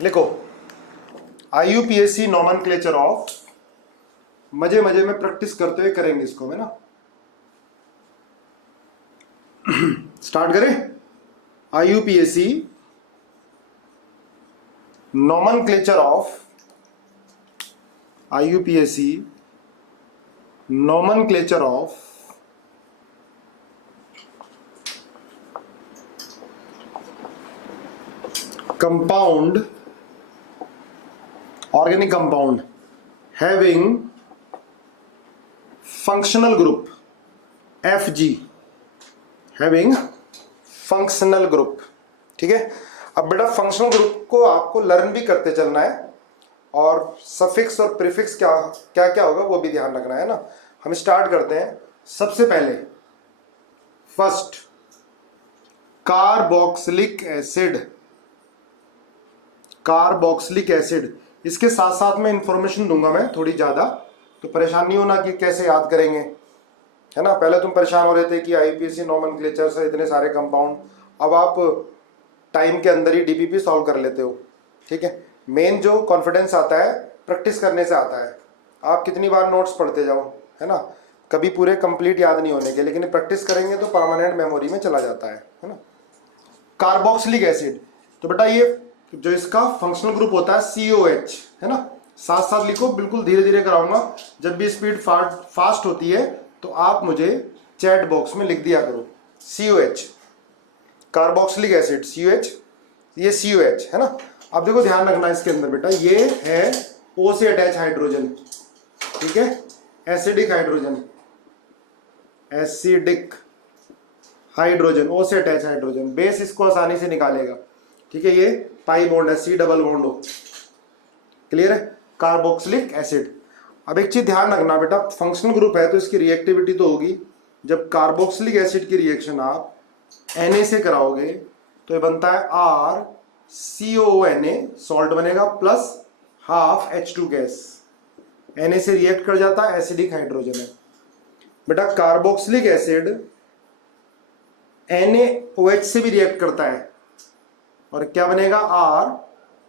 लिखो IUPAC nomenclature of, मजे मजे में प्रैक्टिस करते हुए करेंगे इसको, है ना। स्टार्ट करें। IUPAC nomenclature of, IUPAC nomenclature of compound, organic compound having functional group FG, having functional group. ठीक है, अब बेटा फंक्शनल ग्रुप को आपको लर्न भी करते चलना है, और सफिक्स और प्रीफिक्स क्या क्या क्या होगा वो भी ध्यान रखना है ना। हम स्टार्ट करते हैं। सबसे पहले first carboxylic acid, carboxylic acid. इसके साथ साथ में इंफॉर्मेशन दूंगा मैं थोड़ी ज़्यादा, तो परेशान नहीं होना कि कैसे याद करेंगे, है ना। पहले तुम परेशान हो रहे थे कि IUPAC नॉमेनक्लेचर से इतने सारे कंपाउंड, अब आप टाइम के अंदर ही DPP सॉल्व कर लेते हो। ठीक है, मेन जो कॉन्फिडेंस आता है प्रैक्टिस करने से आता है। आप कितनी बार नोट्स पढ़ते जाओ, है ना, कभी पूरे कंप्लीट याद नहीं होने के, लेकिन प्रैक्टिस करेंगे तो परमानेंट मेमोरी में चला जाता है ना। कार्बोक्सिलिक एसिड, तो बेटा ये जो इसका फंक्शनल ग्रुप होता है COH, है ना। साथ साथ लिखो, बिल्कुल धीरे धीरे कराऊंगा। जब भी स्पीड फास्ट होती है तो आप मुझे चैट बॉक्स में लिख दिया करो। COH, कार्बोक्सिलिक एसिड COH, ये COH है ना। अब देखो ध्यान रखना इसके अंदर बेटा, ये है O से अटैच हाइड्रोजन, ठीक है, acidic hydrogen, acidic hydrogen, O से अटैच हाइड्रोजन। बेस इसको आसानी से निकालेगा, ठीक है। ये पाई बॉन्ड है, C डबल बॉन्ड हो, क्लियर है। Carboxylic acid. अब एक चीज ध्यान रखना बेटा, फंक्शनल ग्रुप है तो इसकी रिएक्टिविटी तो होगी। जब कार्बोक्सिलिक एसिड की रिएक्शन आप Na से कराओगे तो ये बनता है RCOONA, सॉल्ट बनेगा, plus half H2 gas. Na से रिएक्ट कर जाता है, एसिडिक हाइड्रोजन है बेटा। कार्बोक्सिलिक एसिड NaOH से भी रिएक्ट करता है, और क्या बनेगा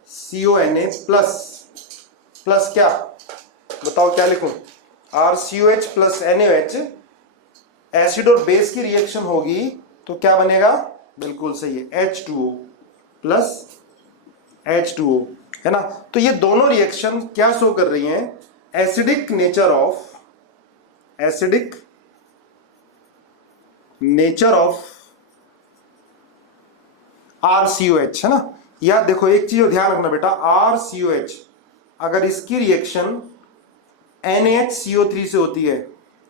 RCONA प्लस, प्लस क्या बताओ क्या लिखूं, RCOH प्लस NaOH। एसिड और बेस की रिएक्शन होगी तो क्या बनेगा, बिल्कुल सही है, H2O प्लस H2O, है ना। तो ये दोनों रिएक्शन क्या शो कर रही हैं, acidic nature of, acidic nature of RCOH, है ना। या देखो एक चीज ध्यान रखना बेटा, RCOH अगर इसकी रिएक्शन NaHCO3 से होती है,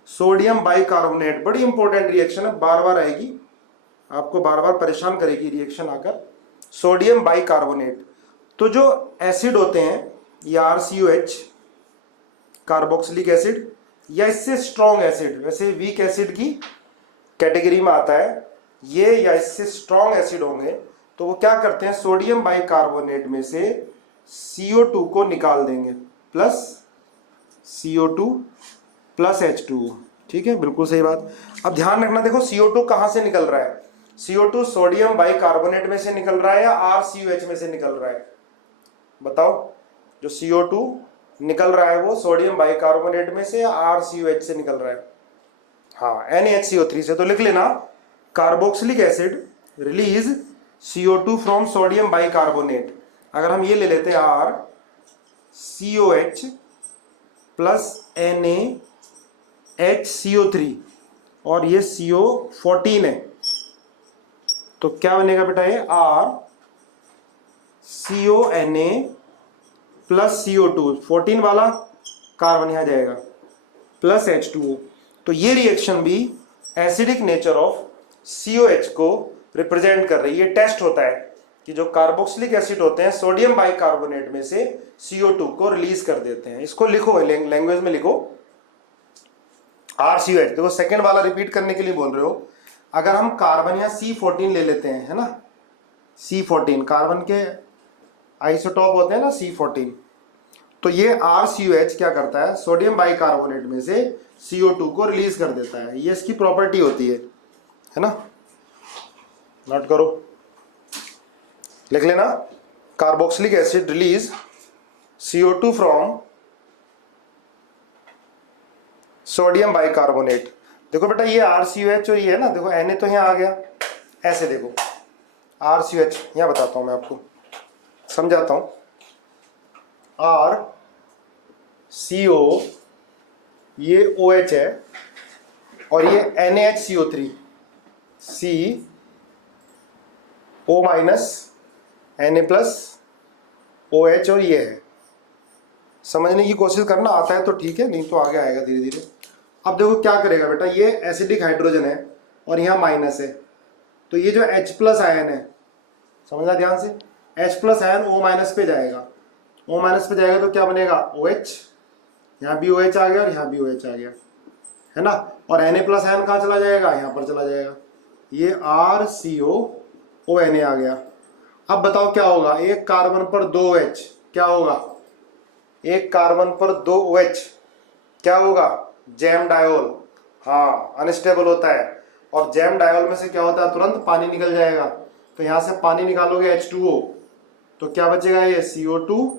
सोडियम बाइकार्बोनेट, बड़ी इंपॉर्टेंट रिएक्शन है, बार बार आएगी, आपको बार बार परेशान करेगी रिएक्शन आकर, सोडियम बाइकार्बोनेट। तो जो एसिड होते हैं ये RCOH, कार्बोक्सिलिक एसिड, या इससे स्ट्रॉन्ग एसिड, वैसे वीक एसिड की कैटेगरी में आता है ये, या इससे स्ट्रॉन्ग एसिड होंगे तो वो क्या करते हैं, सोडियम बाइकार्बोनेट में से CO2 को निकाल देंगे, प्लस CO2 प्लस H2O, ठीक है, बिल्कुल सही बात। अब ध्यान रखना, देखो CO2 कहां से निकल रहा है, CO2 सोडियम बाइकार्बोनेट में से निकल रहा है या RCOH में से निकल रहा है, बताओ। जो CO2 निकल रहा है वो सोडियम बाइकार्बोनेट में से या RCOH से निकल रहा है, हाँ NaHCO3 से। तो लिख लेना, carboxylic acid release CO2 from sodium bicarbonate. अगर हम ये ले लेते हैं RCOH प्लस NaHCO3 और ये CO14 है, तो क्या बनेगा बेटा, ये RCONA प्लस CO2, 14 वाला कार्बन यहां जाएगा, प्लस H2O। तो ये रिएक्शन भी एसिडिक नेचर ऑफ COH को रिप्रेजेंट कर रही है। टेस्ट होता है कि जो कार्बोक्सिलिक एसिड होते हैं सोडियम बाइकार्बोनेट में से CO2 को रिलीज कर देते हैं। इसको लिखो, लैंग्वेज में लिखो RCOH। देखो सेकेंड वाला रिपीट करने के लिए बोल रहे हो। अगर हम कार्बन या C14 ले लेते हैं, है ना, C14 कार्बन के आइसोटॉप होते हैं ना C14, तो ये RCOH क्या करता है, सोडियम बाइकार्बोनेट में से CO2 को रिलीज कर देता है, ये इसकी प्रॉपर्टी होती है ना। नोट करो, लिख लेना carboxylic acid release CO2 from sodium bicarbonate. देखो बेटा ये RCOH और ये है ना, देखो Na तो यहाँ आ गया, ऐसे देखो RCOH, यहाँ बताता हूँ मैं आपको, समझाता हूँ। RCO ये OH है और ये NaHCO3 CO Na plus OH और ये है। समझने की कोशिश करना, आता है तो ठीक है, नहीं तो आगे आएगा धीरे धीरे। अब देखो क्या करेगा बेटा, ये एसिडिक हाइड्रोजन है और यहाँ माइनस है, तो ये जो H प्लस आयन है, समझना ध्यान से, H plus ion O minus पे जाएगा, O माइनस पे जाएगा तो क्या बनेगा OH, यहाँ भी OH आ गया और यहाँ भी OH आ गया, है ना। और Na प्लस आयन कहाँ चला जाएगा, यहाँ पर चला जाएगा, ये RCOONA आ गया। अब बताओ क्या होगा, एक कार्बन पर 2 OH, क्या होगा, एक कार्बन पर 2 OH क्या होगा, जैम डायोल। हाँ, अनस्टेबल होता है, और जैम डायोल में से क्या होता है, तुरंत पानी निकल जाएगा। तो यहाँ से पानी निकालोगे H2O, तो क्या बचेगा, ये CO2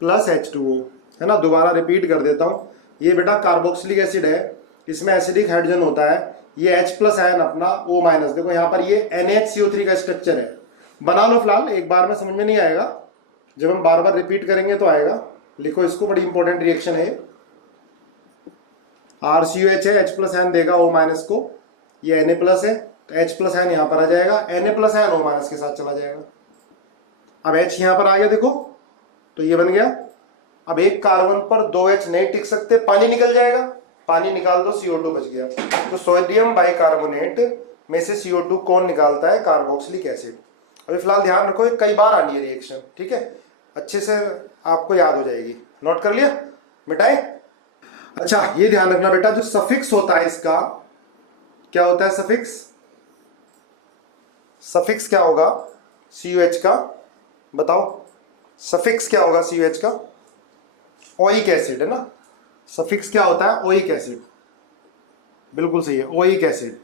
प्लस H2O, है ना। दोबारा रिपीट कर देता हूँ, ये बेटा कार्बोक्सिलिक एसिड है, इसमें एसिडिक हाइड्रोजन होता है, ये H प्लस आयन अपना O माइनस, देखो यहाँ पर ये NaHCO3 का स्ट्रक्चर है। बना लो फिलहाल, एक बार में समझ में नहीं आएगा, जब हम बार बार रिपीट करेंगे तो आएगा। लिखो इसको, बड़ी इंपॉर्टेंट रिएक्शन है। RCOH है, H प्लस आयन देगा O माइनस को, ये Na प्लस है, तो H प्लस आयन यहाँ पर आ जाएगा, Na plus ion O minus के साथ चला जाएगा। अब H यहाँ पर आ गया देखो, तो ये बन गया। अब एक कार्बन पर 2 H नहीं टिक सकते, पानी निकल जाएगा, पानी निकाल दो, CO2 बच गया। तो सोडियम बाइकार्बोनेट में से CO2 कौन निकालता है, कार्बोक्सिलिक एसिड। अभी फिलहाल ध्यान रखो, ये कई बार आनी है रिएक्शन, ठीक है, अच्छे से आपको याद हो जाएगी। नोट कर लिया, मिटाए। अच्छा ये ध्यान रखना बेटा, जो सफिक्स होता है इसका, क्या होता है सफिक्स, सफिक्स क्या होगा COH का, बताओ सफिक्स क्या होगा COH का, ओइक एसिड है ना। सफिक्स क्या होता है, ओइक एसिड, बिल्कुल सही है, ओइक एसिड,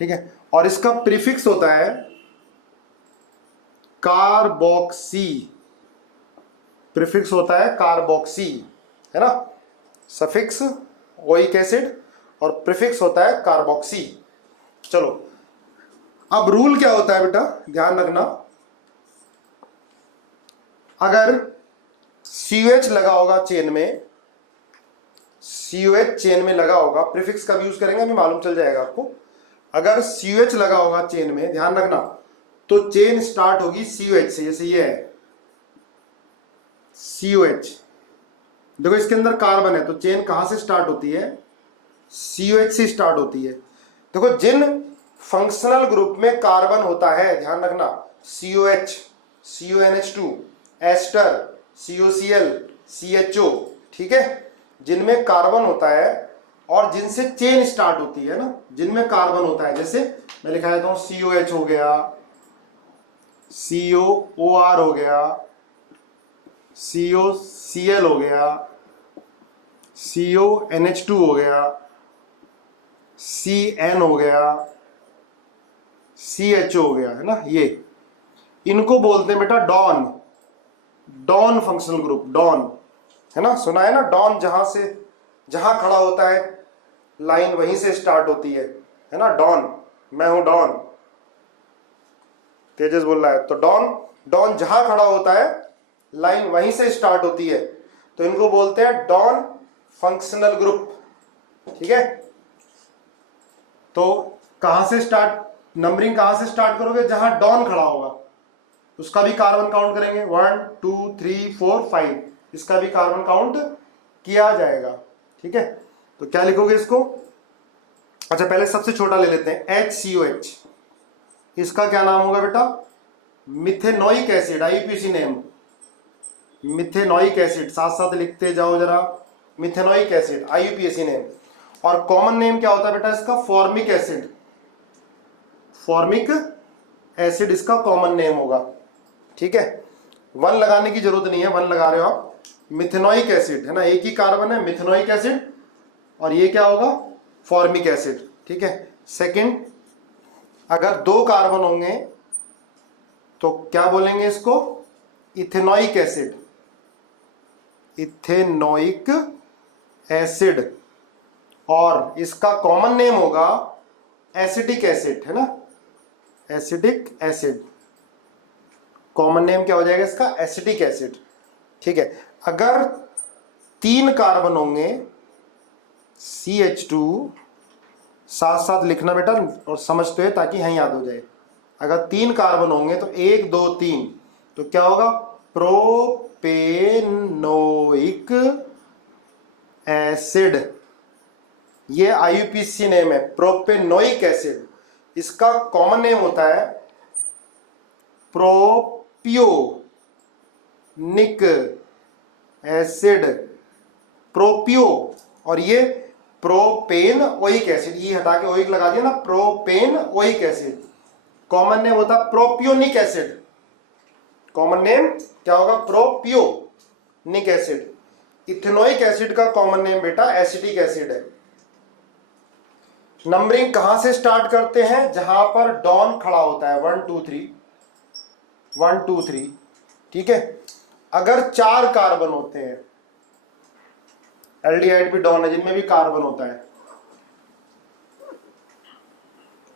ठीक है। और इसका प्रीफिक्स होता है कार्बोक्सी, प्रीफिक्स होता है कार्बोक्सी, है ना। सफिक्स ओइक एसिड और प्रीफिक्स होता है कार्बोक्सी। चलो अब रूल क्या होता है बेटा, ध्यान रखना, अगर COH लगा होगा चेन में, COH चेन में लगा होगा, प्रीफिक्स कब यूज करेंगे अभी मालूम चल जाएगा आपको। अगर COH लगा होगा चेन में, ध्यान रखना, तो चेन स्टार्ट होगी COH से, जैसे ये है COH, देखो इसके अंदर कार्बन है, तो चेन कहां से स्टार्ट होती है, COH से स्टार्ट होती है। देखो जिन फंक्शनल ग्रुप में कार्बन होता है, ध्यान रखना, COH, CONH2, ester, COCl, CHO, ठीक है, जिनमें कार्बन होता है और जिनसे चेन स्टार्ट होती है ना, जिनमें कार्बन होता है, जैसे मैं लिखा देता हूं COH हो गया, COOR हो गया, COCl हो गया, CONH2 हो गया, CN हो गया, CHO हो गया, है ना। ये इनको बोलते हैं बेटा don, don functional group, don, है ना, सुना है ना, डॉन, जहां से जहां खड़ा होता है लाइन वहीं से स्टार्ट होती है ना, डॉन, मैं हूं डॉन, तेजस बोल रहा है, तो डॉन, डॉन जहां खड़ा होता है लाइन वहीं से स्टार्ट होती है, तो इनको बोलते हैं डॉन फंक्शनल ग्रुप, ठीक है। तो कहां से स्टार्ट, नंबरिंग कहां से स्टार्ट करोगे, जहां डॉन खड़ा होगा, उसका भी कार्बन काउंट करेंगे, 1 2 3 4 5, इसका भी कार्बन काउंट किया जाएगा, ठीक है। तो क्या लिखोगे इसको, अच्छा पहले सबसे छोटा ले लेते हैं, HCOH, इसका क्या नाम होगा बेटा, methanoic acid, IUPAC name, methanoic acid, साथ साथ लिखते जाओ जरा, मिथेनोइक एसिड, IUPAC नेम। और कॉमन नेम क्या होता है बेटा इसका, फॉर्मिक एसिड, फॉर्मिक एसिड इसका कॉमन नेम होगा, ठीक है। 1 लगाने की जरूरत नहीं है, 1 लगा रहे हो आप, मिथेनोइक एसिड, है ना, एक ही कार्बन है, मिथेनोइक एसिड, और ये क्या होगा, फॉर्मिक एसिड, ठीक है। सेकंड, अगर 2 कार्बन होंगे तो क्या बोलेंगे इसको, इथेनोइक एसिड, इथेनोइक एसिड, और इसका कॉमन नेम होगा एसिटिक एसिड, है ना, एसिटिक एसिड। कॉमन नेम क्या हो जाएगा इसका? Acetic acid. ठीक है, अगर 3 कार्बन होंगे CH2, साथ साथ लिखना बेटा और समझते हुए ताकि यहां याद हो जाए। अगर 3 कार्बन होंगे तो 1 2 3, तो क्या होगा? Propanoic acid. ये IUPAC नेम है, प्रोपेनोइक एसिड। इसका कॉमन नेम होता है प्रोपियोनिक एसिड, प्रोपियो। और ये प्रोपेनोइक एसिड, ये हटा के ओइक लगा दिया ना, प्रोपेनोइक एसिड। कॉमन नेम होता है प्रोपियोनिक एसिड। कॉमन नेम क्या होगा? Propionic acid. इथेनोइक एसिड का कॉमन नेम बेटा एसिटिक एसिड है। नंबरिंग कहां से स्टार्ट करते हैं? जहां पर डॉन खड़ा होता है, 1 2 3, 1 2 3। ठीक है, अगर 4 कार्बन होते हैं, एल्डिहाइड भी डॉन है जिनमें भी कार्बन होता है।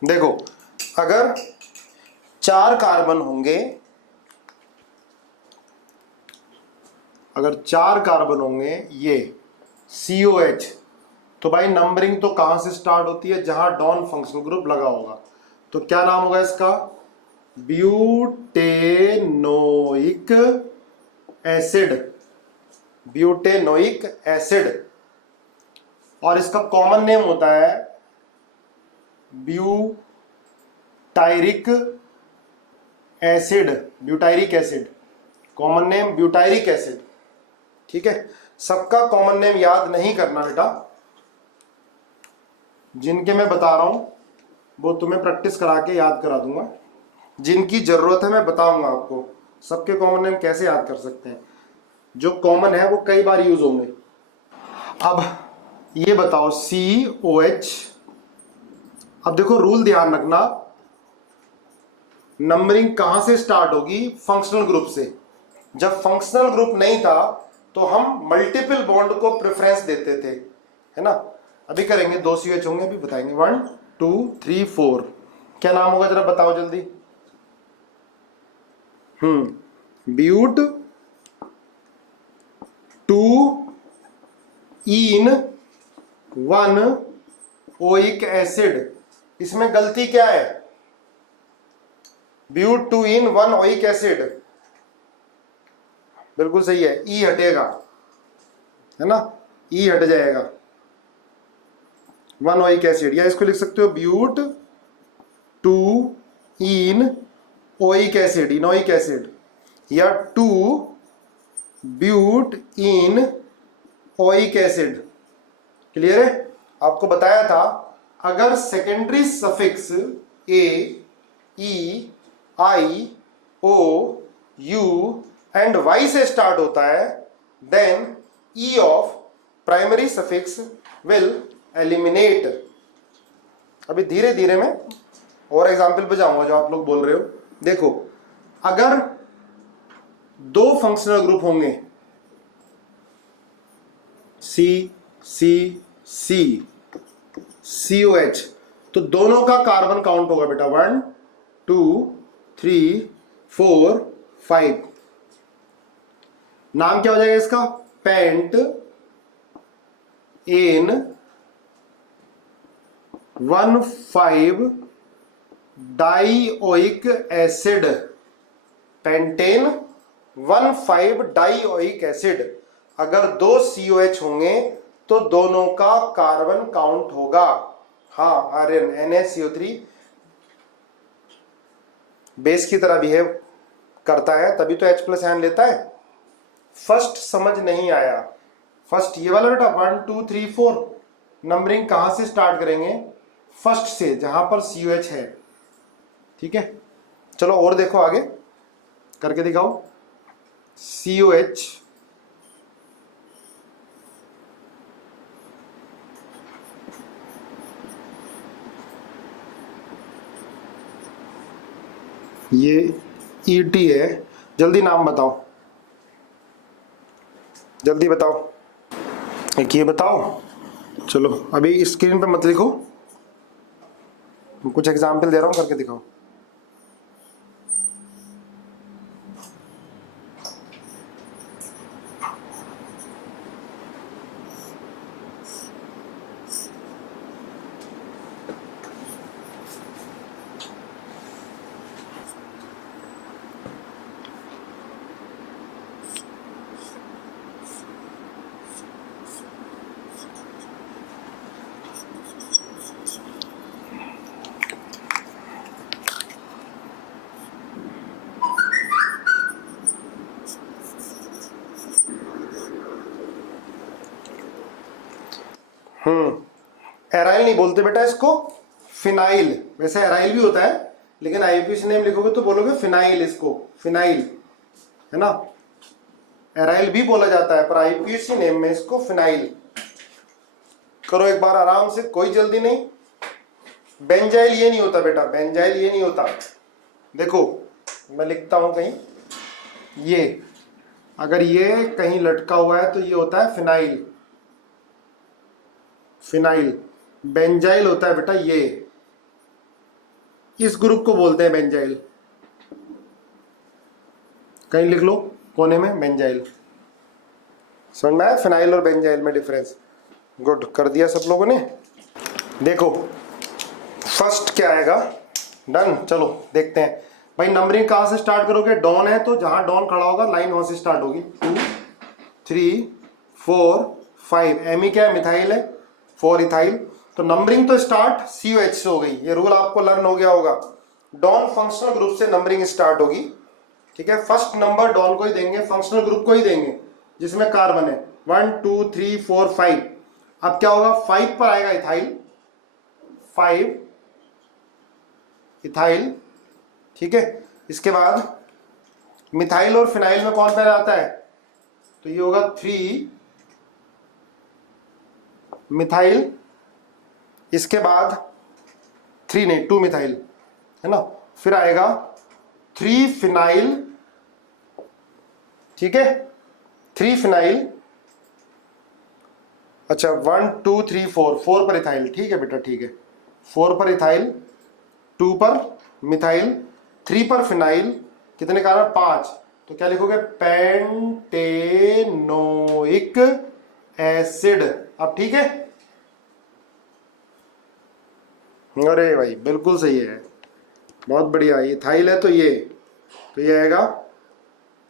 देखो, अगर 4 कार्बन होंगे, अगर 4 कार्बन होंगे ये COH, तो भाई नंबरिंग तो कहां से स्टार्ट होती है? जहां डॉन फंक्शनल ग्रुप लगा होगा। तो क्या नाम होगा इसका? Butanoic acid, butanoic acid. और इसका कॉमन नेम होता है butyric acid, butyric acid. Common name butyric acid. ठीक है, सबका कॉमन नेम याद नहीं करना बेटा, जिनके मैं बता रहा हूं वो तुम्हें प्रैक्टिस करा के याद करा दूंगा। जिनकी जरूरत है मैं बताऊंगा आपको सबके कॉमन नेम कैसे याद कर सकते हैं। जो कॉमन है वो कई बार यूज होंगे। अब ये बताओ COH। अब देखो रूल ध्यान रखना, नंबरिंग कहां से स्टार्ट होगी? फंक्शनल ग्रुप से। जब फंक्शनल ग्रुप नहीं था तो हम मल्टीपल बॉन्ड को प्रेफरेंस देते थे, है ना। अभी करेंगे, 2 COH होंगे, अभी बताएंगे। 1 2 3 4, क्या नाम होगा जरा बताओ जल्दी। But 2 en 1 oic acid. इसमें गलती क्या है? ब्यूट 2 इन 1 ओइक एसिड, बिल्कुल सही है। ई हटेगा, है ना, ई हट जाएगा। 1 ओइक एसिड, या इसको लिख सकते हो but 2 en oic acid, enoic acid, या 2 but en oic acid. Clear है? आपको बताया था अगर secondary suffix A, E, I, O, U and Y से स्टार्ट होता है, then E of primary suffix will eliminate. अभी धीरे धीरे मैं और एग्जाम्पल पे जाऊंगा जो आप लोग बोल रहे हो। देखो, अगर 2 फंक्शनल ग्रुप होंगे COH, तो दोनों का कार्बन काउंट होगा बेटा 1 2 3 4 5। नाम क्या हो जाएगा इसका? Pentane 1,5 dioic acid, pentane 1,5 dioic acid. अगर 2 COH होंगे तो दोनों का कार्बन काउंट होगा। हाँ, आर्यन NaCO3 बेस की तरह बिहेव करता है, तभी तो H+ आयन लेता है। फर्स्ट समझ नहीं आया, फर्स्ट ये वाला बेटा 1 2 3 4। नंबरिंग कहां से स्टार्ट करेंगे? फर्स्ट से, जहां पर COH है। ठीक है, चलो और देखो, आगे करके दिखाओ। COH ये ET है, जल्दी नाम बताओ। जल्दी बताओ, एक ये बताओ। चलो अभी स्क्रीन पे मत लिखो, कुछ एग्जाम्पल दे रहा हूँ, करके दिखाओ। एराइल नहीं बोलते बेटा इसको, फिनाइल। वैसे एराइल भी होता है, लेकिन आईयूपीएसी नेम लिखोगे तो बोलोगे फिनाइल, इसको फिनाइल, है ना। एराइल भी बोला जाता है, पर आईयूपीएसी नेम में इसको फिनाइल। करो एक बार आराम से, कोई जल्दी नहीं। बेंजाइल ये नहीं होता बेटा, बेंजाइल ये नहीं होता। देखो मैं लिखता हूं कहीं, ये अगर ये कहीं लटका हुआ है तो ये होता है फिनाइल, फिनाइल। बेंजाइल होता है बेटा ये, इस ग्रुप को बोलते हैं बेंजाइल। कहीं लिख लो कोने में, बेंजाइल। समझ में आया फिनाइल और बेंजाइल में डिफरेंस? गुड, कर दिया सब लोगों ने। देखो फर्स्ट क्या आएगा, डन। चलो देखते हैं भाई, नंबरिंग कहां से स्टार्ट करोगे? डॉन है तो जहां डॉन खड़ा होगा लाइन वहां से स्टार्ट होगी। 2 3 4 5। एमी क्या है? मिथाइल है, 4 इथाइल। तो नंबरिंग तो स्टार्ट COH से हो गई, ये रूल आपको लर्न हो गया होगा। डॉन फंक्शनल ग्रुप से नंबरिंग स्टार्ट होगी, ठीक है। फर्स्ट नंबर डॉन को ही देंगे, फंक्शनल ग्रुप को ही देंगे जिसमें कार्बन है। 1 2 3 4 5। अब क्या होगा? 5 पर आएगा इथाइल, 5 इथाइल, ठीक है। इसके बाद मिथाइल और फिनाइल में कौन पहले आता है? तो ये होगा 3 मिथाइल, इसके बाद 3 नहीं 2 मिथाइल, है ना। फिर आएगा 3 फिनाइल, ठीक है, 3 फिनाइल। अच्छा 1 2 3 4, 4 पर इथाइल, ठीक है बेटा, ठीक है। 4 पर इथाइल, 2 पर मिथाइल, 3 पर फिनाइल। कितने कार्बन? 5। तो क्या लिखोगे? Pentanoic acid. अब ठीक है, अरे भाई बिल्कुल सही है, बहुत बढ़िया। इथाइल है तो ये आएगा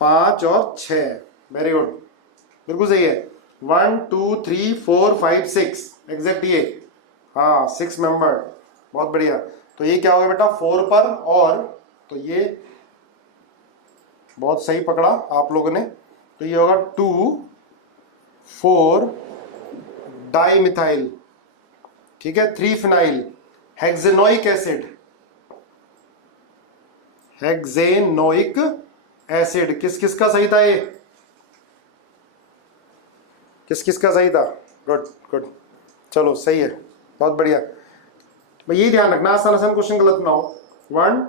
5 और 6, वेरी गुड, बिल्कुल सही है। 1 2 3 4 5 6, एग्जैक्ट ये, हाँ 6 मेंबर, बहुत बढ़िया। तो ये क्या होगा बेटा? 4 पर, और तो ये बहुत सही पकड़ा आप लोगों ने। तो ये होगा 2 4 डाई मिथाइल, ठीक है। 3 फिनाइल, हेक्सेनोइक एसिड, हेक्सेनोइक एसिड। किस किस का सही था ये? किस किस का सही था? गुड गुड, चलो सही है, बहुत बढ़िया। भाई यही ध्यान रखना, आसान आसान क्वेश्चन गलत ना हो। 1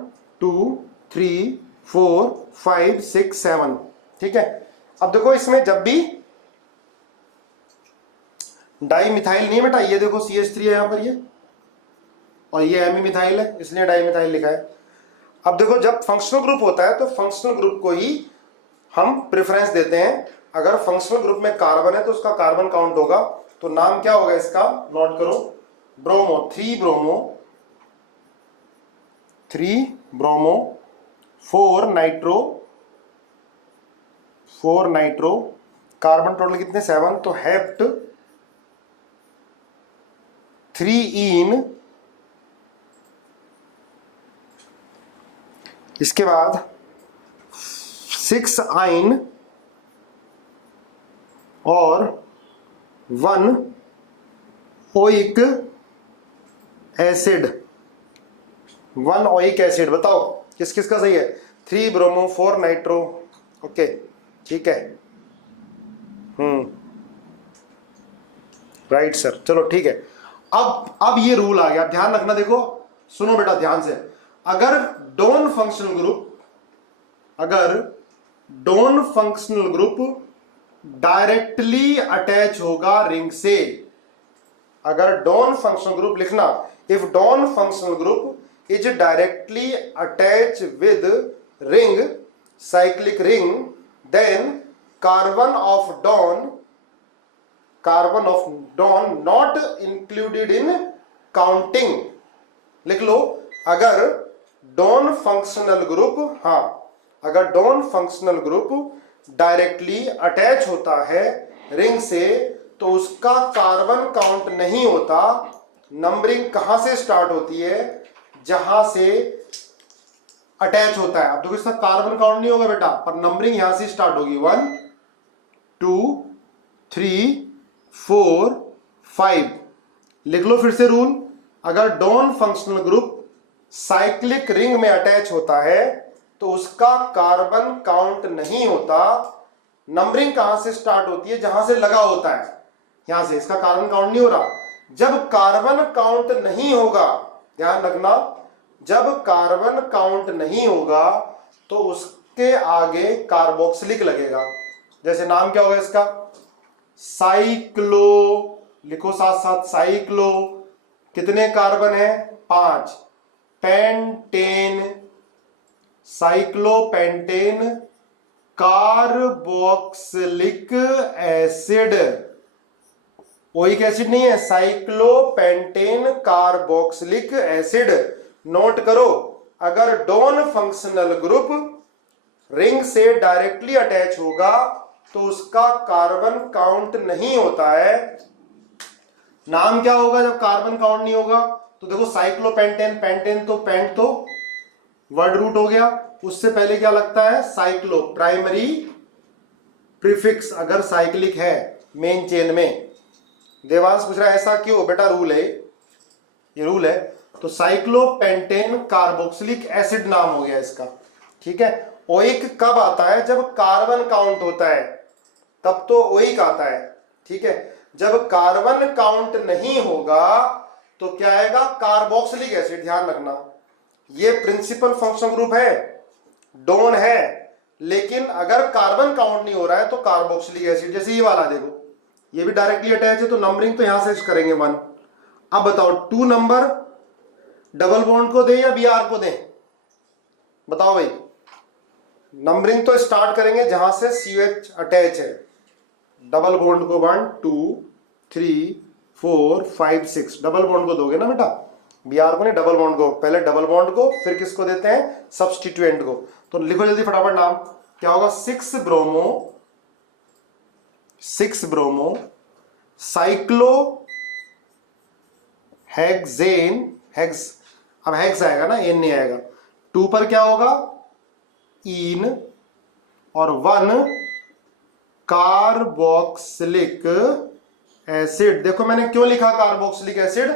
2 3 4 5 6 7, ठीक है। अब देखो इसमें जब भी डाई मिथाइल नहीं है बेटा, ये देखो CH3 है यहां पर ये, और ये एमी मिथाइल है, इसलिए डाई मिथाइल लिखा है। अब देखो जब फंक्शनल ग्रुप होता है तो फंक्शनल ग्रुप को ही हम प्रेफरेंस देते हैं। अगर फंक्शनल ग्रुप में कार्बन है तो उसका कार्बन काउंट होगा, तो नाम क्या होगा इसका? नोट करो, bromo. 3 bromo, 3 bromo, 4 nitro, 4 nitro. Carbon total कितने? 7। तो हेप्ट 3 इन, इसके बाद 6 आइन और 1 ओइक एसिड, 1 ओइक एसिड। बताओ किस किस का सही है? 3 ब्रोमो, 4 नाइट्रो, ओके ठीक है। राइट सर, चलो ठीक है। अब ये रूल आ गया, ध्यान रखना। देखो सुनो बेटा ध्यान से, अगर don functional group directly attach होगा रिंग से। अगर डॉन फंक्शनल ग्रुप लिखना, if don functional group is directly attach with ring, cyclic ring, then carbon of don not included in counting. लिख लो, अगर डॉन फंक्शनल ग्रुप, हाँ, अगर don functional group directly attach होता है रिंग से तो उसका कार्बन काउंट नहीं होता। नंबरिंग कहां से स्टार्ट होती है? जहां से अटैच होता है। अब देखो इसका कार्बन काउंट नहीं होगा बेटा, पर नंबरिंग यहां से स्टार्ट होगी। 1 2 3 4 5। लिख लो फिर से रूल, अगर don functional group cyclic ring में अटैच होता है तो उसका कार्बन काउंट नहीं होता। नंबरिंग कहां से स्टार्ट होती है? जहां से लगा होता है, यहां से। इसका कार्बन काउंट नहीं हो रहा। जब कार्बन काउंट नहीं होगा, ध्यान रखना, जब कार्बन काउंट नहीं होगा तो उसके आगे कार्बोक्सिलिक लगेगा। जैसे नाम क्या होगा इसका? साइक्लो। लिखो साथ साथ, साइक्लो। कितने कार्बन है? 5। Pentane, cyclopentane carboxylic acid. Oic acid नहीं है, साइक्लोपेंटेन कार्बोक्सिलिक एसिड। नोट करो, अगर डॉन फंक्शनल ग्रुप रिंग से डायरेक्टली अटैच होगा तो उसका कार्बन काउंट नहीं होता है। नाम क्या होगा जब कार्बन काउंट नहीं होगा? तो देखो साइक्लोपेंटेन, पेंटेन तो पेंट तो वर्ड रूट हो गया, उससे पहले क्या लगता है? साइक्लो, प्राइमरी प्रीफिक्स अगर साइक्लिक है मेन चेन में। देवांश पूछ रहा है ऐसा क्यों? बेटा रूल है, ये रूल है। तो साइक्लोपेंटेन कार्बोक्सिलिक एसिड नाम हो गया इसका, ठीक है। ओइक कब आता है? जब कार्बन काउंट होता है, तब तो ओइक आता है, ठीक है। जब कार्बन काउंट नहीं होगा तो क्या आएगा? Carboxylic acid. ध्यान रखना, ये प्रिंसिपल फंक्शन ग्रुप है, डॉन है, लेकिन अगर कार्बन काउंट नहीं हो रहा है तो कार्बोक्सिलिक एसिड। जैसे ये वाला देखो, ये भी डायरेक्टली अटैच है तो नंबरिंग तो यहां से करेंगे 1। अब बताओ 2 नंबर डबल बॉन्ड को दें या बीआर को दें? बताओ भाई। नंबरिंग तो स्टार्ट करेंगे जहां से CH अटैच है। डबल बॉन्ड को 1 2 3 4 5 6 डबल बॉन्ड को दोगे ना बेटा, बीआर को नहीं, डबल बॉन्ड को। पहले डबल बॉन्ड को, फिर किसको देते हैं? सब्स्टिट्यूएंट को। तो लिखो जल्दी फटाफट नाम क्या होगा? 6 ब्रोमो साइक्लो हेक्सेन, हेक्स, अब हेक्स आएगा ना, एन नहीं आएगा। 2 पर क्या होगा? इन, और 1 कार्बोक्सिलिक एसिड। देखो मैंने क्यों लिखा कार्बोक्सिलिक एसिड?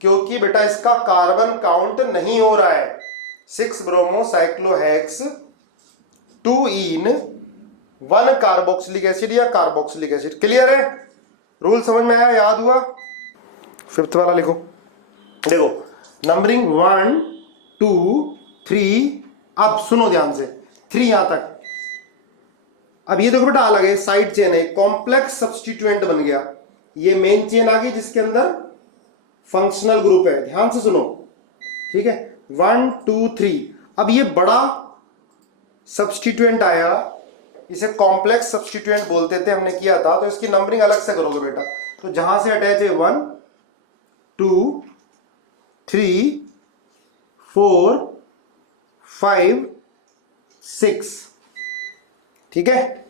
क्योंकि बेटा इसका कार्बन काउंट नहीं हो रहा है। 6 ब्रोमो साइक्लोहेक्स, 2 इन, 1 कार्बोक्सिलिक एसिड या कार्बोक्सिलिक एसिड। क्लियर है? रूल समझ में आया? याद हुआ? 5th वाला लिखो। देखो नंबरिंग 1 2 3। अब सुनो ध्यान से, 3 यहां तक। अब ये देखो बेटा अलग है, साइड चेन है, कॉम्प्लेक्स सब्स्टिट्यूएंट बन गया। ये मेन चेन आ गई जिसके अंदर फंक्शनल ग्रुप है। ध्यान से सुनो, ठीक है। 1 2 3। अब ये बड़ा सब्स्टिट्यूएंट आया, इसे कॉम्प्लेक्स सब्स्टिट्यूएंट बोलते थे, हमने किया था। तो इसकी नंबरिंग अलग से करोगे बेटा। तो जहां से अटैच है 1 2 3 4 5 6, ठीक है।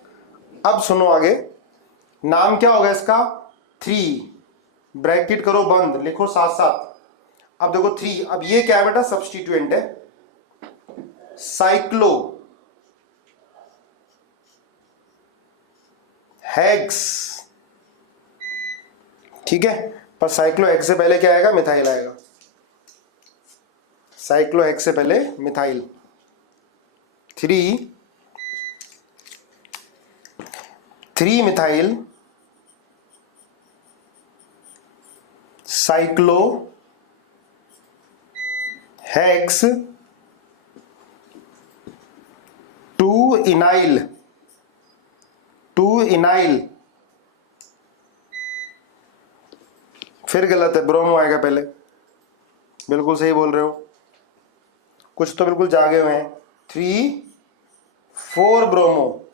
अब सुनो आगे, नाम क्या होगा इसका? 3, ब्रैकेट करो बंद, लिखो साथ साथ। अब देखो 3, अब ये क्या है बेटा? सब्स्टिट्यूएंट है, साइक्लो हेक्स, ठीक है। पर साइक्लो हेक्स से पहले क्या आएगा? मिथाइल आएगा। साइक्लो हेक्स से पहले methyl. 3 methyl cyclo hex 2 enyl two enyl, फिर गलत है, ब्रोमो आएगा पहले। बिल्कुल सही बोल रहे हो, कुछ तो बिल्कुल जागे हुए हैं। 3,4 ब्रोमो,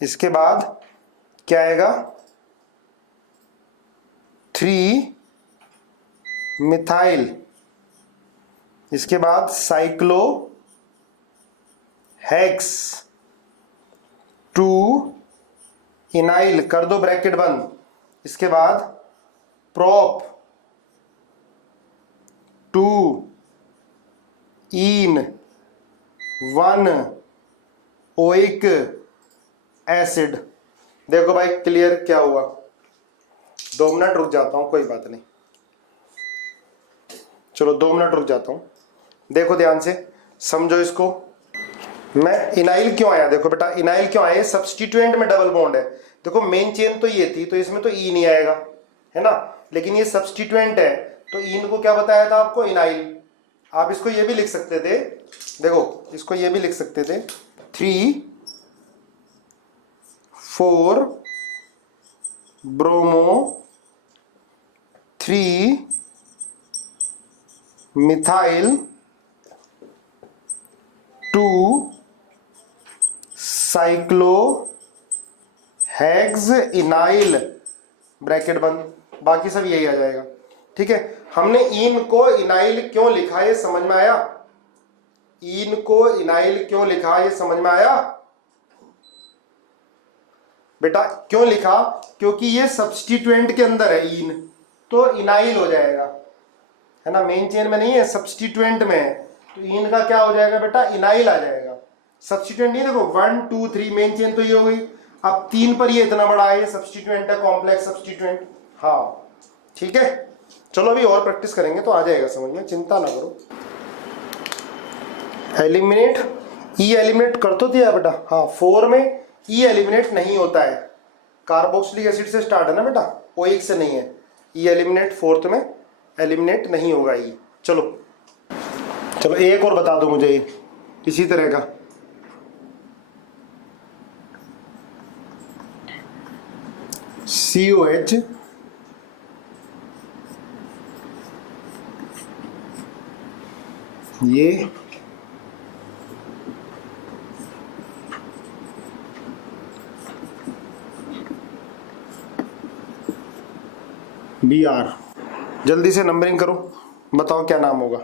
इसके बाद क्या आएगा? 3 मिथाइल, इसके बाद साइक्लो हेक्स, 2 इनाइल, कर दो ब्रैकेट बंद, इसके बाद प्रोप, 2 इन 1 ओइक एसिड। देखो भाई क्लियर क्या हुआ? 2 मिनट रुक जाता हूं, कोई बात नहीं, चलो 2 मिनट रुक जाता हूं। देखो ध्यान से समझो इसको। मैं इनाइल क्यों आया? देखो बेटा इनाइल क्यों आया? सब्स्टिट्यूएंट में डबल बॉन्ड है। देखो मेन चेन तो ये थी, तो इसमें तो ई नहीं आएगा, है ना, लेकिन ये सब्स्टिट्यूएंट है, तो इन को क्या बताया था आपको? इनाइल। आप इसको ये भी लिख सकते थे, देखो इसको ये भी लिख सकते थे, 3,4 bromo 3 methyl 2 cyclo hex enyl, bracket बंद, बाकी सब यही आ जाएगा। ठीक है, हमने इन को इनाइल क्यों लिखा ये समझ में आया? इन को इनाइल क्यों लिखा ये समझ में आया बेटा? क्यों लिखा? क्योंकि ये सब्स्टिट्यूएंट के अंदर है इन, तो इनाइल हो जाएगा, है ना, मेन चेन में नहीं है, सब्स्टिट्यूएंट में है, तो इन का क्या हो जाएगा बेटा? इनाइल आ जाएगा। सब्स्टिट्यूएंट नहीं, देखो 1 2 3 मेन चेन तो ये हो गई, अब 3 पर ये इतना बड़ा है, ये सब्स्टिट्यूएंट है, कॉम्प्लेक्स सब्स्टिट्यूएंट। हाँ ठीक है, चलो अभी और प्रैक्टिस करेंगे तो आ जाएगा समझ में, चिंता ना करो। एलिमिनेट, ई एलिमिनेट कर तो दिया बेटा। हाँ 4 में ई एलिमिनेट नहीं होता है, कार्बोक्सिलिक एसिड से स्टार्ट है ना बेटा, ओइक से नहीं है। ई एलिमिनेट 4th में एलिमिनेट नहीं होगा ई। चलो चलो एक और बता दो मुझे इसी तरह का। COH ये BR, जल्दी से नंबरिंग करो, बताओ क्या नाम होगा?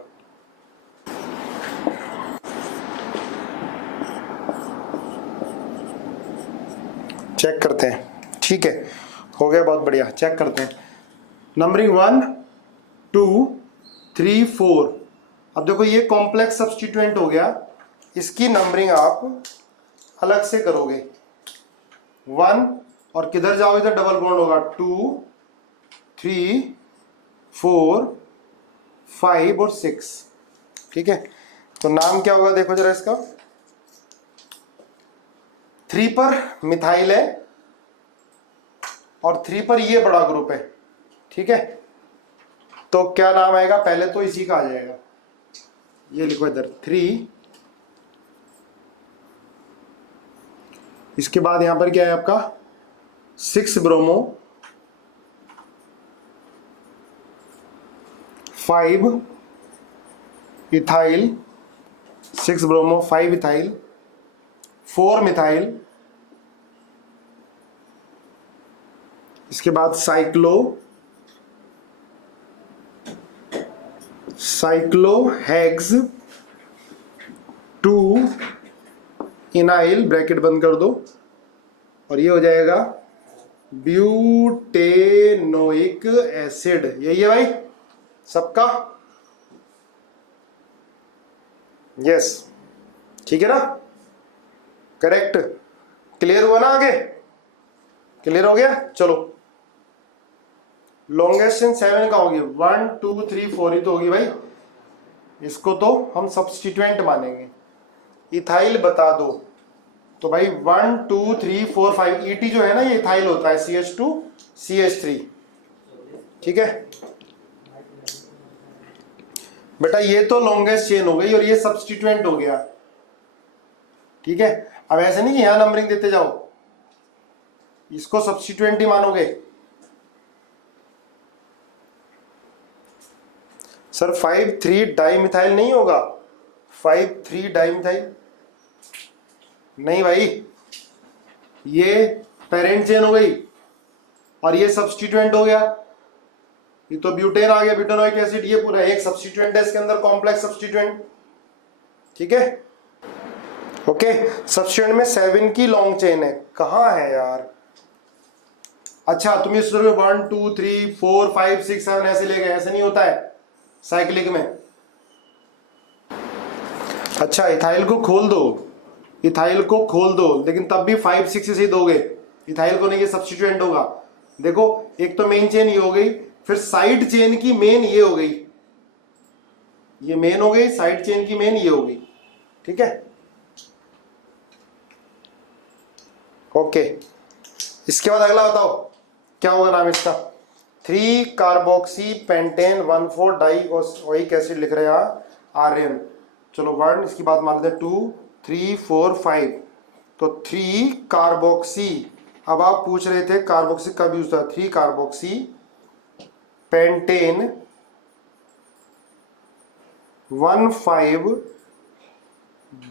चेक करते हैं, ठीक है हो गया, बहुत बढ़िया, चेक करते हैं। नंबरिंग 1 2 3 4। अब देखो ये कॉम्प्लेक्स सब्स्टिट्यूएंट हो गया, इसकी नंबरिंग आप अलग से करोगे। 1 और किधर जाओगे तो डबल बॉन्ड होगा, 2 3 4 5 और 6। ठीक है, तो नाम क्या होगा देखो जरा इसका। 3 पर मिथाइल है और 3 पर ये बड़ा ग्रुप है। ठीक है, तो क्या नाम आएगा? पहले तो इसी का आ जाएगा, ये लिखो इधर 3, इसके बाद यहां पर क्या है आपका 6 bromo 5 ethyl, 6 bromo 5 ethyl 4 methyl, इसके बाद साइक्लोहेक्स 2 इनाइल, ब्रैकेट बंद कर दो, और ये हो जाएगा ब्यूटेनोइक एसिड। यही है भाई सबका? यस ठीक है ना, करेक्ट। क्लियर हुआ ना? आगे क्लियर हो गया? चलो लॉन्गेस्ट चेन 7 का होगी, 1 2 3 4 ही तो होगी भाई, इसको तो हम सब्स्टिट्यूएंट मानेंगे। इथाइल बता दो, तो भाई 1 2 3 4 5 ET जो है ना ये इथाइल होता है, CH2 CH3। ठीक है बेटा, ये तो लॉन्गेस्ट चेन हो गई और ये सब्स्टिट्यूएंट हो गया। ठीक है, अब ऐसे नहीं कि यहां नंबरिंग देते जाओ, इसको सब्स्टिट्यूएंट ही मानोगे। सर 5,3 डाइमिथाइल नहीं होगा, 5,3 डाइमिथाइल नहीं भाई, ये पेरेंट चेन हो गई और ये सब्स्टिट्यूएंट हो गया, ये तो ब्यूटेन आ गया, ब्यूटेनोइक एसिड, ये पूरा एक सब्स्टिट्यूएंट है इसके अंदर, कॉम्प्लेक्स सब्स्टिट्यूएंट। ठीक है, ओके। सब्स्टिट्यूएंट में 7 की लॉन्ग चेन है, कहां है यार? अच्छा तुम इस 1 2 3 4 5 6 7 ऐसे ले गए, ऐसे नहीं होता है साइक्लिक में। अच्छा इथाइल को खोल दो, इथाइल को खोल दो, लेकिन तब भी 5 6 से ही दोगे, इथाइल को नहीं, ये सब्स्टिट्यूएंट होगा। देखो एक तो मेन चेन ये हो गई, फिर साइड चेन की मेन ये हो गई, ये मेन हो गई, साइड चेन की मेन ये हो गई। ठीक है, ओके। इसके बाद अगला बताओ क्या होगा नाम इसका? 3 कार्बोक्सी पेंटेन 1,4 डाइओइक एसिड लिख रहे हैं यहाँ, आर्यन। चलो 1, इसकी बात मान लेते हैं 2 3 4 5, तो 3 कार्बोक्सी। अब आप पूछ रहे थे कार्बोक्सी कब यूज होता है? 3 कार्बोक्सी पेंटेन 1,5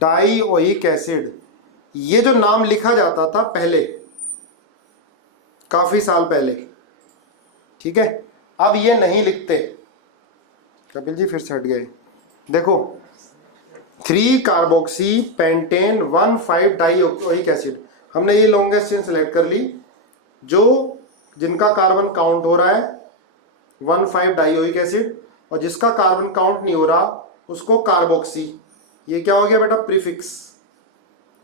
डाइओइक एसिड, ये जो नाम लिखा जाता था पहले, काफी साल पहले, ठीक है, अब ये नहीं लिखते। कपिल जी फिर से हट गए, देखो 3 कार्बोक्सी पेंटेन 1,5 डाइओइक एसिड, हमने ये लॉन्गेस्ट चेन सेलेक्ट कर ली, जो जिनका कार्बन काउंट हो रहा है 1,5 डाइओइक एसिड, और जिसका कार्बन काउंट नहीं हो रहा उसको कार्बोक्सी। ये क्या हो गया बेटा? प्रीफिक्स,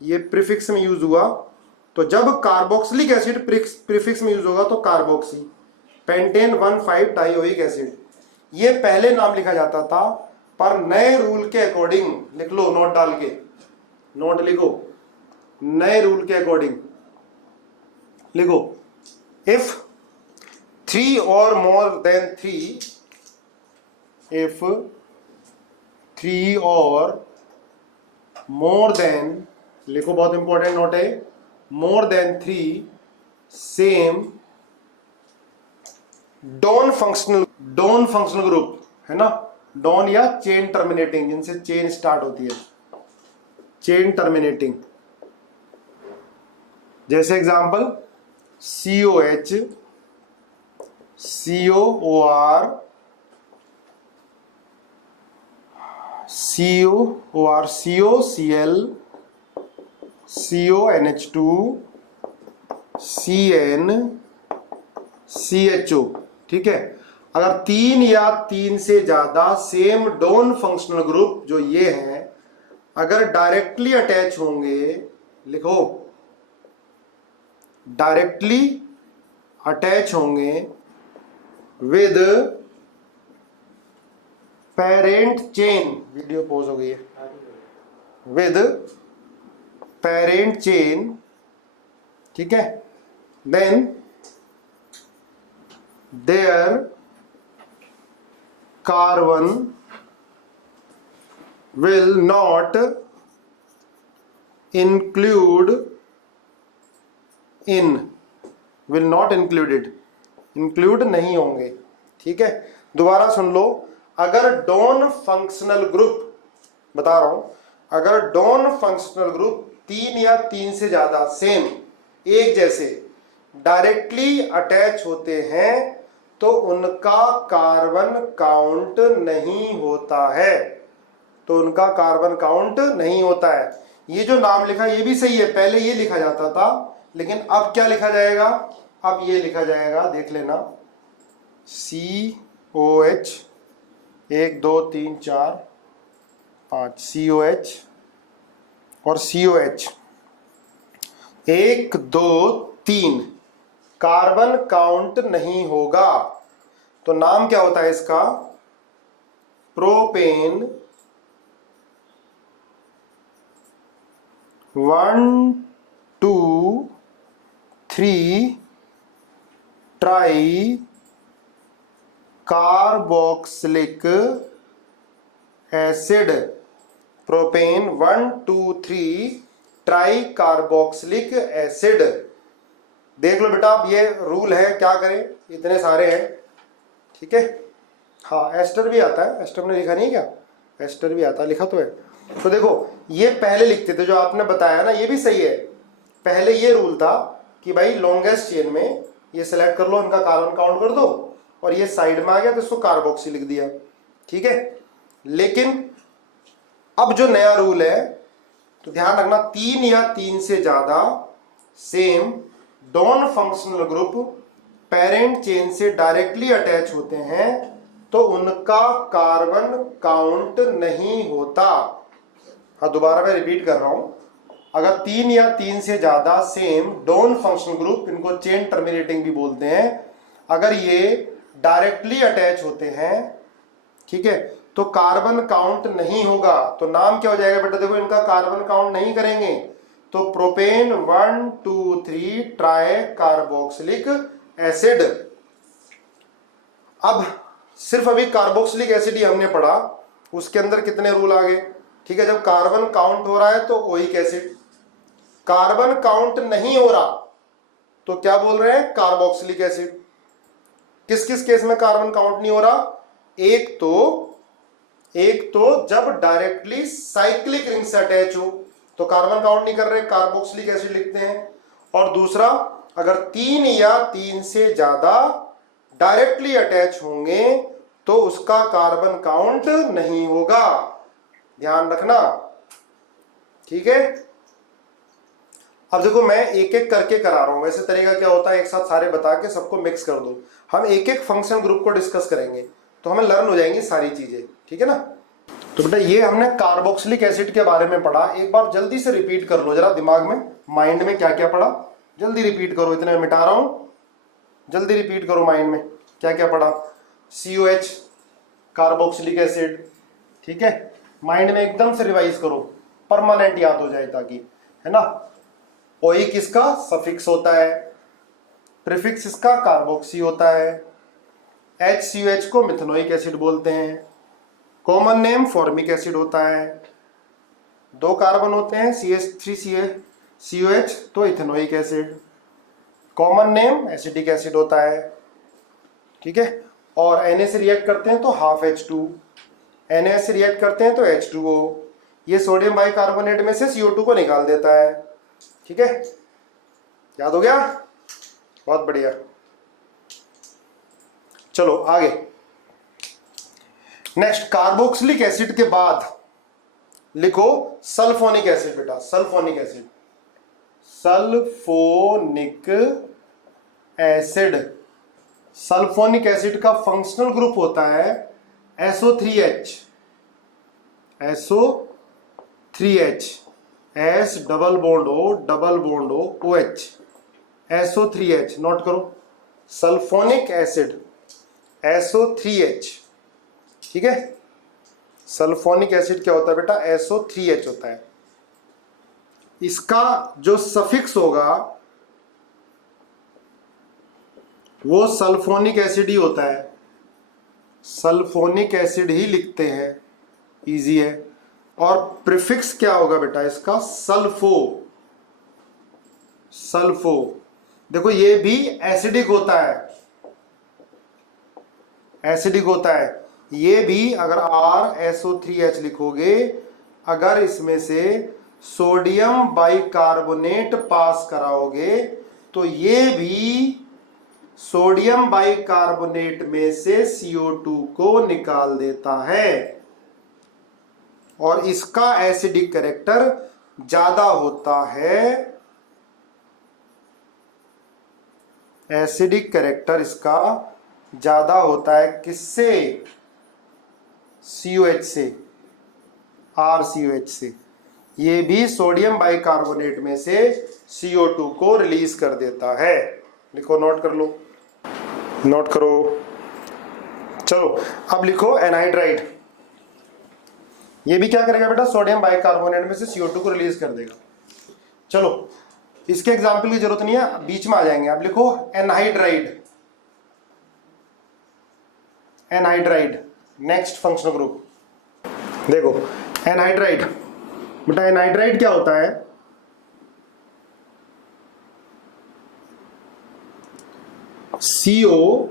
ये प्रीफिक्स में यूज हुआ, तो जब कार्बोक्सिलिक एसिड प्रीफिक्स में यूज होगा तो कार्बोक्सी। पेंटेन 1,5 डाइओइक एसिड, ये पहले नाम लिखा जाता था, पर नए रूल के अकॉर्डिंग, लिख लो नोट डाल के, नोट लिखो, नए रूल के अकॉर्डिंग लिखो, if 3 or more than 3, if 3 or more than, लिखो बहुत इंपॉर्टेंट नोट है, more than 3 same don functional group है ना, डॉन या चेन टर्मिनेटिंग, जिनसे चेन स्टार्ट होती है, चेन टर्मिनेटिंग, जैसे example COH, COOR, COCl, CONH2, CN, CHO। ठीक है, अगर 3 या 3 से ज्यादा सेम डॉन फंक्शनल ग्रुप जो ये हैं, अगर डायरेक्टली अटैच होंगे, लिखो डायरेक्टली अटैच होंगे with parent chain, video pause हो गई है, विद पेरेंट चेन, ठीक है, then there carbon will not include in, will not included, include नहीं होंगे। ठीक है, दोबारा सुन लो, अगर डॉन फंक्शनल ग्रुप, बता रहा हूं, अगर डॉन फंक्शनल ग्रुप 3 या 3 से ज्यादा सेम एक जैसे डायरेक्टली अटैच होते हैं तो उनका कार्बन काउंट नहीं होता है, तो उनका कार्बन काउंट नहीं होता है। ये जो नाम लिखा ये भी सही है, पहले ये लिखा जाता था, लेकिन अब क्या लिखा जाएगा? अब ये लिखा जाएगा, देख लेना, COH 1 2 3 4 5, COH और COH 1 2 3, कार्बन काउंट नहीं होगा, तो नाम क्या होता है इसका? Propane 1 2 3 try carboxylic acid, propane 1 2 3 try carboxylic acid. देख लो बेटा, अब ये रूल है, क्या करें, इतने सारे हैं, ठीक है। हाँ एस्टर भी आता है, एस्टर ने लिखा नहीं है क्या, एस्टर भी आता है, लिखा तो है। तो देखो ये पहले लिखते थे, जो आपने बताया ना ये भी सही है। पहले ये रूल था कि भाई लॉन्गेस्ट चेन में ये सिलेक्ट कर लो, इनका कार्बन काउंट कर दो, और ये साइड में आ गया तो इसको कार्बोक्सी लिख दिया, ठीक है। लेकिन अब जो नया रूल है, तो ध्यान रखना, 3 या 3 से ज्यादा same non functional group parent chain से डायरेक्टली अटैच होते हैं तो उनका कार्बन काउंट नहीं होता। हाँ दोबारा मैं रिपीट कर रहा हूं, अगर 3 या 3 से ज्यादा सेम नॉन फंक्शनल ग्रुप, इनको चेन टर्मिनेटिंग भी बोलते हैं, अगर ये डायरेक्टली अटैच होते हैं, ठीक है, तो कार्बन काउंट नहीं होगा। तो नाम क्या हो जाएगा बेटा, देखो इनका कार्बन काउंट नहीं करेंगे तो प्रोपेन 1 2 3 ट्राई कार्बोक्सिलिक एसिड। अब सिर्फ अभी कार्बोक्सिलिक एसिड ही हमने पढ़ा, उसके अंदर कितने रूल आ गए, ठीक है। जब कार्बन काउंट हो रहा है तो ओइक एसिड, कार्बन काउंट नहीं हो रहा तो क्या बोल रहे हैं, कार्बोक्सिलिक एसिड। किस किस केस में कार्बन काउंट नहीं हो रहा, एक तो जब डायरेक्टली साइक्लिक रिंग से अटैच हो तो कार्बन काउंट नहीं कर रहे, कार्बोक्सिलिक एसिड लिखते हैं। और दूसरा, अगर 3 या 3 से ज्यादा डायरेक्टली अटैच होंगे तो उसका कार्बन काउंट नहीं होगा, ध्यान रखना, ठीक है। अब देखो मैं एक एक करके करा रहा हूं, वैसे तरीका क्या होता है, एक साथ सारे बता के सबको मिक्स कर दो। हम एक एक फंक्शन ग्रुप को डिस्कस करेंगे तो हमें लर्न हो जाएंगी सारी चीजें, ठीक है ना। तो बेटा ये हमने कार्बोक्सिलिक एसिड के बारे में पढ़ा, एक बार जल्दी से रिपीट कर लो जरा दिमाग में, माइंड में क्या क्या पढ़ा, जल्दी रिपीट करो, इतने मिटा रहा हूं, जल्दी रिपीट करो माइंड में क्या क्या पढ़ा। COH कार्बोक्सिलिक एसिड, ठीक है, माइंड में एकदम से रिवाइज करो, परमानेंट याद हो जाए ताकि, है ना। ओइक इसका सफिक्स होता है, प्रीफिक्स इसका कार्बोक्सी होता है, HCOH को मिथेनोइक एसिड बोलते हैं, कॉमन नेम फॉर्मिक एसिड होता है, 2 कार्बन होते हैं CH3COH तो ethanoic acid, common name acetic acid होता है, ठीक है। और Na से रिएक्ट करते हैं तो हाफ H2, Na से रिएक्ट करते हैं तो H2O, ये सोडियम बाइकार्बोनेट में से CO2 को निकाल देता है, ठीक है, याद हो गया, बहुत बढ़िया। चलो आगे, नेक्स्ट कार्बोक्सिलिक एसिड के बाद लिखो सल्फोनिक एसिड बेटा, sulphonic acid, sulphonic acid. Sulphonic acid का फंक्शनल ग्रुप होता है SO3H, SO3H, S double bond O OH, SO3H, note करो, सल्फोनिक एसिड SO3H, ठीक है। सल्फोनिक एसिड क्या होता है बेटा, SO3H होता है। इसका जो सफिक्स होगा वो सल्फोनिक एसिड ही होता है, सल्फोनिक एसिड ही लिखते हैं, इजी है। और प्रीफिक्स क्या होगा बेटा इसका, सल्फो, सल्फो। देखो ये भी एसिडिक होता है, एसिडिक होता है ये भी। अगर RSO3H लिखोगे, अगर इसमें से सोडियम बाइकार्बोनेट पास कराओगे तो ये भी सोडियम बाइकार्बोनेट में से CO2 को निकाल देता है, और इसका एसिडिक कैरेक्टर ज्यादा होता है, एसिडिक कैरेक्टर इसका ज्यादा होता है किससे, COH से, RCOH से। ये भी सोडियम बाइकार्बोनेट में से CO2 को रिलीज कर देता है, लिखो, नोट कर लो, नोट करो। चलो अब लिखो एनहाइड्राइड, ये भी क्या करेगा बेटा, सोडियम बाइकार्बोनेट में से CO2 को रिलीज कर देगा। चलो इसके एग्जाम्पल की जरूरत नहीं है, बीच में आ जाएंगे। अब लिखो anhydride, anhydride next functional group. देखो एनहाइड्राइड बेटा, एनहाइड्राइड क्या होता है, CO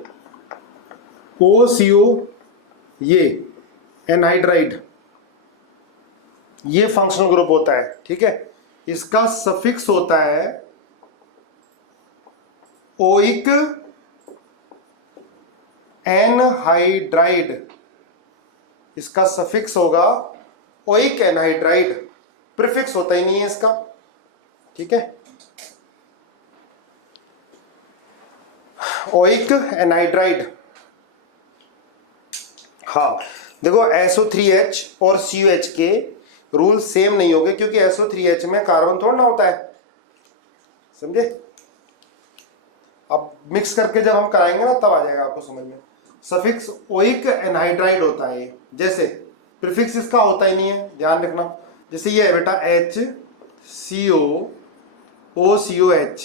OCO, ये एनहाइड्राइड, ये फंक्शनल ग्रुप होता है। ठीक है, इसका सफिक्स होता है ओइक एनहाइड्राइड, इसका सफिक्स होगा ओइक एनहाइड्राइड, प्रीफिक्स होता ही नहीं है इसका। ठीक है, ओइक एनहाइड्राइड। हाँ देखो, SO3H और COH के रूल सेम नहीं होंगे, क्योंकि SO3H में कार्बन थोड़ा ना होता है, समझे। अब मिक्स करके जब हम कराएंगे ना तब आ जाएगा आपको समझ में। सफिक्स ओइक एनहाइड्राइड होता है ये, जैसे प्रीफिक्स इसका होता ही नहीं है, ध्यान रखना। जैसे ये है बेटा HCOOCOH,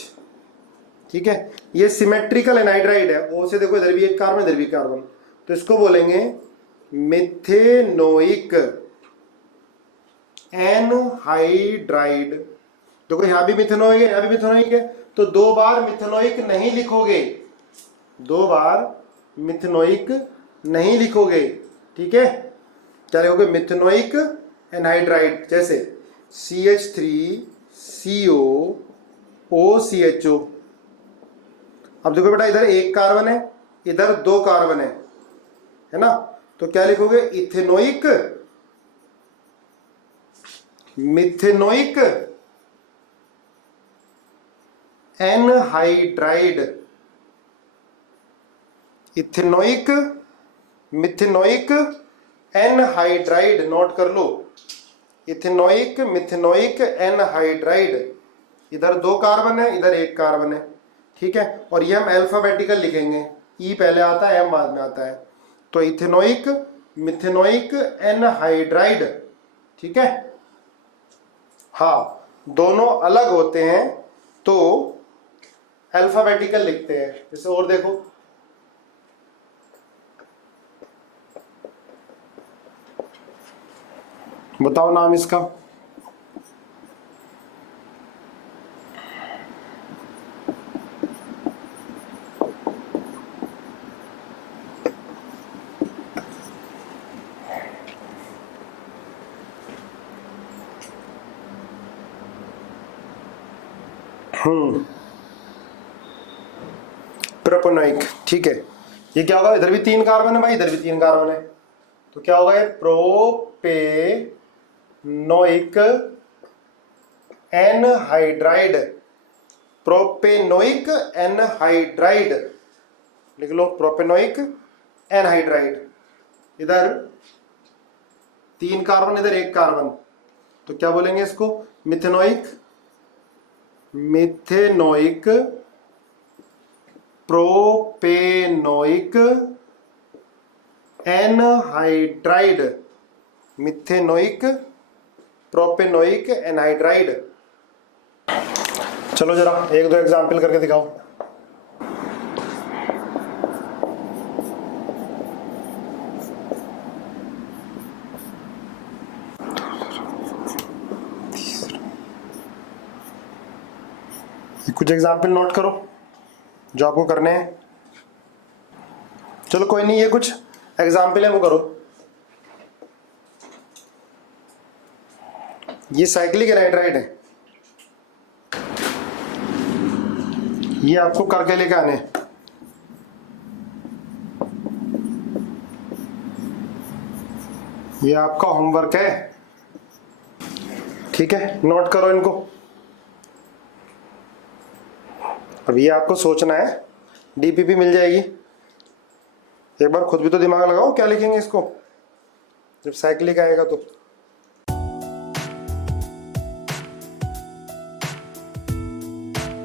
ठीक है, ये सिमेट्रिकल एनहाइड्राइड है। ओ से देखो इधर भी एक कार्बन इधर भी कार्बन, तो इसको बोलेंगे मिथेनोइक एनहाइड्राइड। देखो यहां भी मिथेनोइक है, यहां भी मिथेनोइक है, तो दो बार मिथेनोइक नहीं लिखोगे, दो बार मिथेनोइक नहीं लिखोगे। ठीक है, क्या लिखोगे, मिथेनोइक एनहाइड्राइड, जैसे CH3COOCHO। अब देखो बेटा, इधर एक कार्बन है, इधर दो कार्बन है ना, तो क्या लिखोगे, ethanoic methanoic anhydride, ethanoic methanoic anhydride, note कर लो, इथेनोइक मिथेनोइक एनहाइड्राइड। इधर दो कार्बन है, इधर एक कार्बन है। ठीक है, और ये हम अल्फाबेटिकल लिखेंगे, ई पहले आता है, एम बाद में आता है, तो इथेनोइक मिथेनोइक एनहाइड्राइड। ठीक है, हाँ दोनों अलग होते हैं तो अल्फाबेटिकल लिखते हैं। जैसे और देखो, बताओ नाम इसका, प्रोपेनोइक। ठीक है, ये क्या होगा, इधर भी तीन कार्बन है भाई, इधर भी तीन कार्बन है, तो क्या होगा, ये प्रोपेनोइक एनहाइड्राइड, प्रोपेनोइक एनहाइड्राइड लिख लो, प्रोपेनोइक एनहाइड्राइड। इधर तीन कार्बन, इधर एक कार्बन, तो क्या बोलेंगे इसको, methanoic methanoic propanoic anhydride, methanoic propanoic anhydride. चलो जरा एक दो एग्जाम्पल करके दिखाओ। कुछ एग्जाम्पल नोट करो जो आपको करने हैं। चलो कोई नहीं, ये कुछ एग्जाम्पल है वो करो। ये साइक्लिक एनहाइड्राइड है, ये आपको करके लेके आने। ये आपका होमवर्क है, ठीक है, नोट करो इनको। अब ये आपको सोचना है, डीपीपी मिल जाएगी, एक बार खुद भी तो दिमाग लगाओ क्या लिखेंगे इसको जब साइक्लिक आएगा तो।